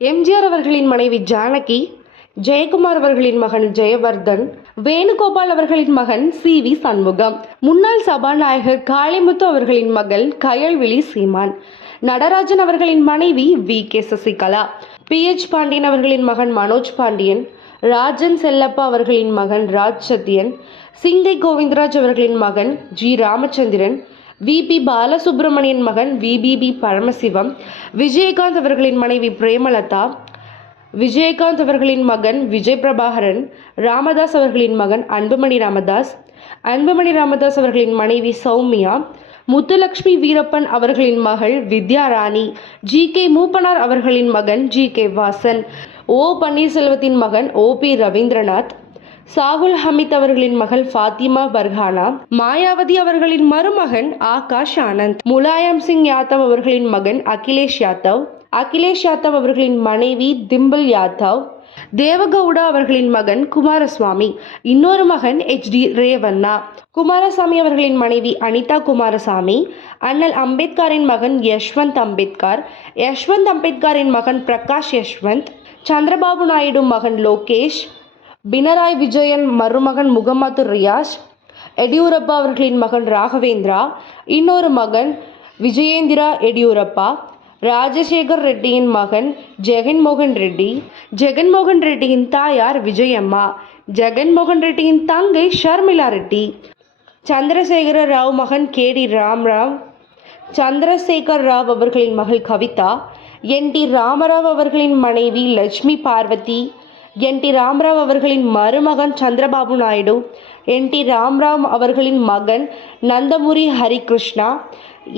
எம்ஜிஆர் அவர்களின் மனைவி ஜானகி, ஜெயக்குமார் அவர்களின் மகன் ஜெயவர்தன், வேணுகோபால் அவர்களின் மகன் சி.வி. சண்முகம், முன்னாள் சபாநாயகர் காளிமுத்து அவர்களின் மகள் கயல்விழி சீமான், நடராஜன் அவர்களின் மனைவி வி.கே. சசிகலா, பி.எச். பாண்டியன் அவர்களின் மகன் மனோஜ் பாண்டியன், ராஜன் செல்லப்பா அவர்களின் மகன் ராஜ் சத்யன், சிங்கை கோவிந்தராஜ் அவர்களின் மகன் ஜி. ராமச்சந்திரன், வி.பி. பாலசுப்ரமணியன் மகன் வி.பி. பரமசிவம், விஜயகாந்த் அவர்களின் மனைவி பிரேமலதா, விஜயகாந்த் அவர்களின் மகன் விஜய் பிரபாகரன், ராமதாஸ் அவர்களின் மகன் அன்புமணி ராமதாஸ், அன்புமணி ராமதாஸ் அவர்களின் மனைவி சௌமியா, முத்துலட்சுமி வீரப்பன் அவர்களின் மகள் வித்யாராணி, ஜி.கே. மூப்பனார் அவர்களின் மகன் ஜி.கே. வாசன், ஓ. பன்னீர்செல்வத்தின் மகன் ஓ.பி. ரவீந்திரநாத், சாகுல் ஹமீத் அவர்களின் மகள் ஃபாத்திமா பர்ஹானா, மாயாவதி அவர்களின் மருமகன் ஆகாஷ் ஆனந்த், முலாயம் சிங் யாதவ் அவர்களின் மகன் அகிலேஷ் யாதவ், அகிலேஷ் யாதவ் அவர்களின் மனைவி திம்பிள் யாதவ், தேவகவுடா அவர்களின் மகன் குமாரசுவாமி, இன்னொரு மகன் H.D. ரேவண்ணா, குமாரசாமி அவர்களின் மனைவி அனிதா குமாரசாமி, அண்ணல் அம்பேத்கரின் மகன் யஷ்வந்த் அம்பேத்கர், யஷ்வந்த் அம்பேத்கரின் மகன் பிரகாஷ் யஷ்வந்த், சந்திரபாபு நாயுடு மகன் லோகேஷ், பினராய் விஜயன் மருமகன் முகமது ரியாஸ், எடியூரப்பா அவர்களின் மகன் ராகவேந்திரா, இன்னொரு மகன் விஜயேந்திரா எடியூரப்பா, ராஜசேகர் ரெட்டியின் மகன் ஜெகன்மோகன் ரெட்டி, ஜெகன்மோகன் ரெட்டியின் தாயார் விஜயம்மா, ஜெகன்மோகன் ரெட்டியின் தங்கை ஷர்மிளா ரெட்டி, சந்திரசேகர ராவ் மகன் கே.டி. ராம்ராவ், சந்திரசேகர் ராவ் அவர்களின் மகள் கவிதா, என்.டி. ராமராவ் அவர்களின் மனைவி லட்சுமி பார்வதி, என்.டி. ராமராவ் அவர்களின் மருமகன் சந்திரபாபு நாயுடு, என்.டி. ராமராவ் அவர்களின் மகன் நந்தமுரி ஹரிகிருஷ்ணா,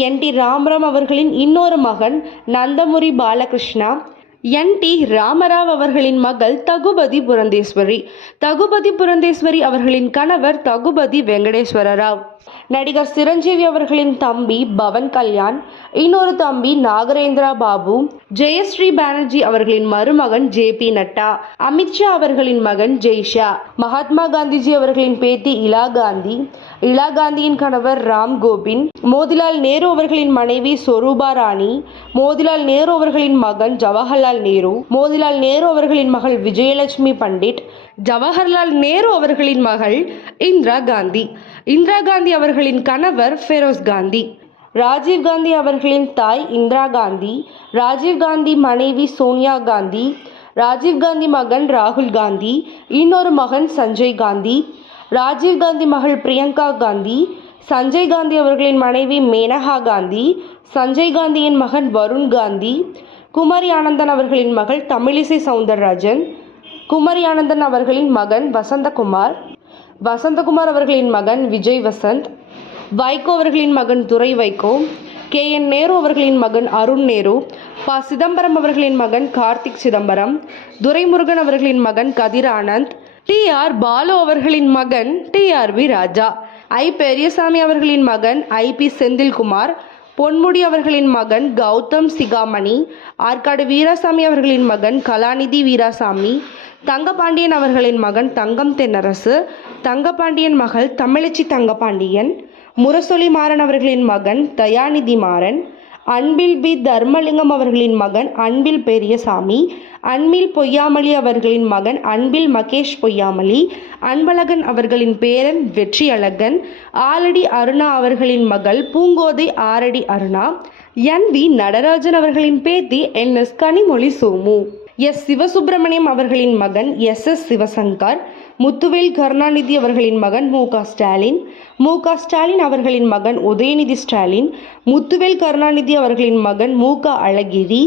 என்.டி. ராமராவ் அவர்களின் இன்னொரு மகன் நந்தமுரி பாலகிருஷ்ணா, என்.டி. ராமராவ் அவர்களின் மகள் தகுபதி புரந்தேஸ்வரி, தகுபதி புரந்தேஸ்வரி அவர்களின் கணவர் தகுபதி வெங்கடேஸ்வர ராவ், நடிகர் சிரஞ்சீவி அவர்களின் தம்பி பவன் கல்யாண், இன்னொரு தம்பி நாகரேந்திரா பாபு, ஜெயஸ்ரீ பானர்ஜி அவர்களின் மருமகன் ஜே.பி. நட்டா, அமித்ஷா அவர்களின் மகன் ஜெய்ஷா, மகாத்மா காந்திஜி அவர்களின் பேத்தி இலா காந்தி, இலா காந்தியின் கணவர் ராம் கோபிந்த், மோதிலால் நேரு அவர்களின் மனைவி சொரூபா ராணி, மோதிலால் நேரு அவர்களின் மகன் ஜவஹர்லால் நேரு, மோதிலால் நேரு அவர்களின் மகள் விஜயலட்சுமி பண்டிட், ஜவஹர்லால் நேரு அவர்களின் மகள் இந்திரா காந்தி, இந்திரா காந்தி அவர்களின் கணவர் ஃபெரோஸ் காந்தி, ராஜீவ் காந்தி அவர்களின் தாய் இந்திரா காந்தி, ராஜீவ் காந்தி மனைவி சோனியா காந்தி, ராஜீவ் காந்தி மகன் ராகுல் காந்தி, இன்னொரு மகன் சஞ்சய் காந்தி, ராஜீவ் காந்தி மகள் பிரியங்கா காந்தி, சஞ்சய் காந்தி அவர்களின் மனைவி மேனகா காந்தி, சஞ்சய் காந்தியின் மகன் வருண் காந்தி, குமரி ஆனந்தன் அவர்களின் மகள் தமிழிசை சவுந்தரராஜன், குமரி ஆனந்தன் அவர்களின் மகன் வசந்தகுமார், வசந்தகுமார் அவர்களின் மகன் விஜய் வசந்த், வைகோ அவர்களின் மகன் துரை வைகோ, கே.என். நேரு அவர்களின் மகன் அருண் நேரு, ப. சிதம்பரம் அவர்களின் மகன் கார்த்திக் சிதம்பரம், துரைமுருகன் அவர்களின் மகன் கதிர் ஆனந்த், டி.ஆர். பாலு அவர்களின் மகன் டி.ஆர்.வி. ராஜா, ஐ. பெரியசாமி அவர்களின் மகன் ஐ.பி. செந்தில்குமார், பொன்முடி அவர்களின் மகன் கௌதம் சிகாமணி, ஆற்காடு வீராசாமி அவர்களின் மகன் கலாநிதி வீராசாமி, தங்கபாண்டியன் அவர்களின் மகன் தங்கம் தென்னரசு, தங்கபாண்டியன் மகள் தமிழச்சி தங்கபாண்டியன், முரசொலி மாறன் அவர்களின் மகன் தயாநிதி மாறன், அன்பில் பி. தர்மலிங்கம் அவர்களின் மகன் அன்பில் பெரியசாமி, அன்பில் பொய்யாமலி அவர்களின் மகன் அன்பில் மகேஷ் பொய்யாமலி, அன்பழகன் அவர்களின் பேரன் வெற்றியழகன், ஆலடி அருணா அவர்களின் மகள் பூங்கோதை ஆரடி அருணா, என்.வி. நடராஜன் அவர்களின் பேத்தி N.S. கனிமொழி சோமு, எஸ். சிவசுப்பிரமணியம் அவர்களின் மகன் S.S. சிவசங்கர், முத்துவேல் கருணாநிதி அவர்களின் மகன் மு.க. ஸ்டாலின், மு.க. ஸ்டாலின் அவர்களின் மகன் உதயநிதி ஸ்டாலின், முத்துவேல் கருணாநிதி அவர்களின் மகன் மு.க. அழகிரி,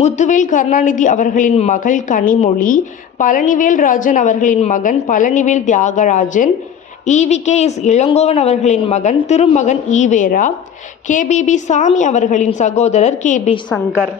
முத்துவேல் கருணாநிதி அவர்களின் மகள் கனிமொழி, பழனிவேல் ராஜன் அவர்களின் மகன் பழனிவேல் தியாகராஜன், E.V.K.S. இளங்கோவன் அவர்களின் மகன் திருமகன் ஈவேரா, K.B.B. சாமி அவர்களின் சகோதரர் K.B. சங்கர்.